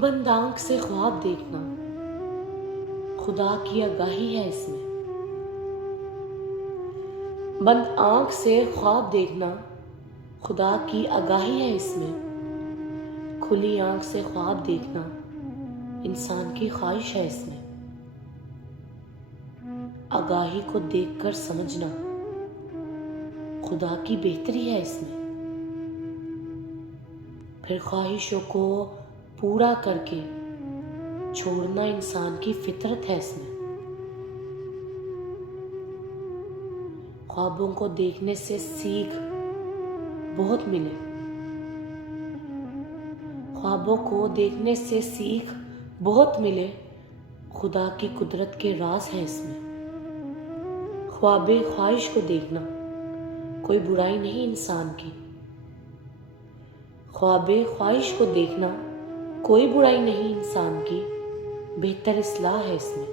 بند آنکھ سے خواب دیکھنا خدا کی آگاہی ہے اس میں۔ بند آنکھ سے خواب دیکھنا خدا کی آگاہی ہے اس میں۔ کھلی آنکھ سے خواب دیکھنا انسان کی خواہش ہے اس میں۔ آگاہی کو دیکھ کر سمجھنا خدا کی بہتری ہے اس میں۔ پھر خواہشوں کو پورا کر کے چھوڑنا انسان کی فطرت ہے اس میں۔ خوابوں کو دیکھنے سے سیکھ بہت ملے۔ خوابوں کو دیکھنے سے سیکھ بہت ملے، خدا کی قدرت کے راز ہے اس میں۔ خواب خواہش کو دیکھنا کوئی برائی نہیں انسان کی۔ خواب خواہش کو دیکھنا کوئی برائی نہیں انسان کی، بہتر اصلاح ہے اس میں۔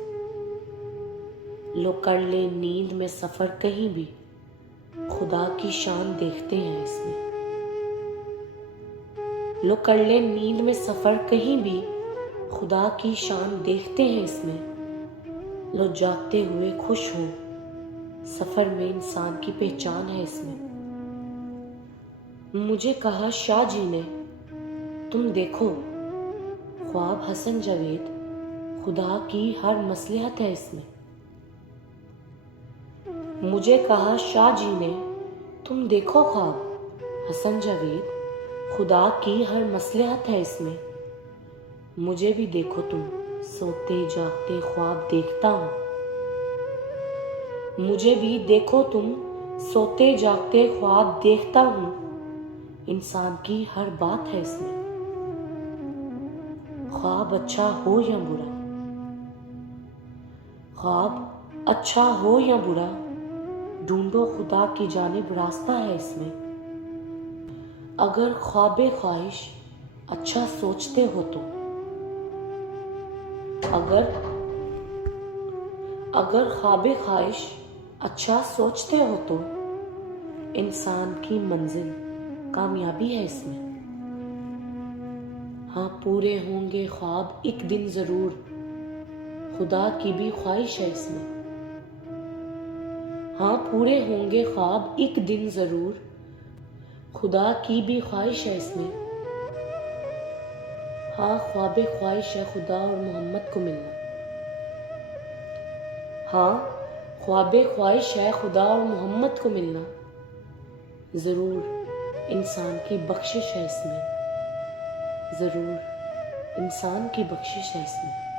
لوگ کر لے نیند میں سفر کہیں بھی، خدا کی شان دیکھتے ہیں اس میں۔ لوگ کر لے نیند میں سفر کہیں بھی، خدا کی شان دیکھتے ہیں اس میں۔ لوگ جاگتے ہوئے خوش ہوں، سفر میں انسان کی پہچان ہے اس میں۔ مجھے کہا شاہ جی نے تم دیکھو خواب حسن جاوید، خدا کی ہر مصلحت ہے اس میں۔ مجھے کہا شاہ جی نے تم دیکھو خواب حسن جاوید، خدا کی ہر مصلحت ہے اس میں۔ مجھے بھی دیکھو تم سوتے جاگتے خواب دیکھتا ہوں۔ مجھے بھی دیکھو تم سوتے جاگتے خواب دیکھتا ہوں، انسان کی ہر بات ہے اس میں۔ خواب اچھا ہو یا برا، خواب اچھا ہو یا برا، ڈھونڈو خدا کی جانب راستہ ہے اس میں۔ اگر خواب خواہش اچھا سوچتے ہو تو، اگر خواب خواہش اچھا سوچتے ہو تو انسان کی منزل کامیابی ہے اس میں۔ ہاں پورے ہوں گے خواب ایک دن ضرور، خدا کی بھی خواہش ہے اس میں۔ ہاں پورے ہوں گے خواب ایک دن ضرور، خدا کی بھی خواہش ہے اس میں۔ ہاں خواب خواہش ہے خدا اور محمد کو ملنا۔ ہاں خواب خواہش ہے خدا اور محمد کو ملنا، ضرور انسان کی بخشش ہے اس میں، ضرور انسان کی بخشش ہے اس میں۔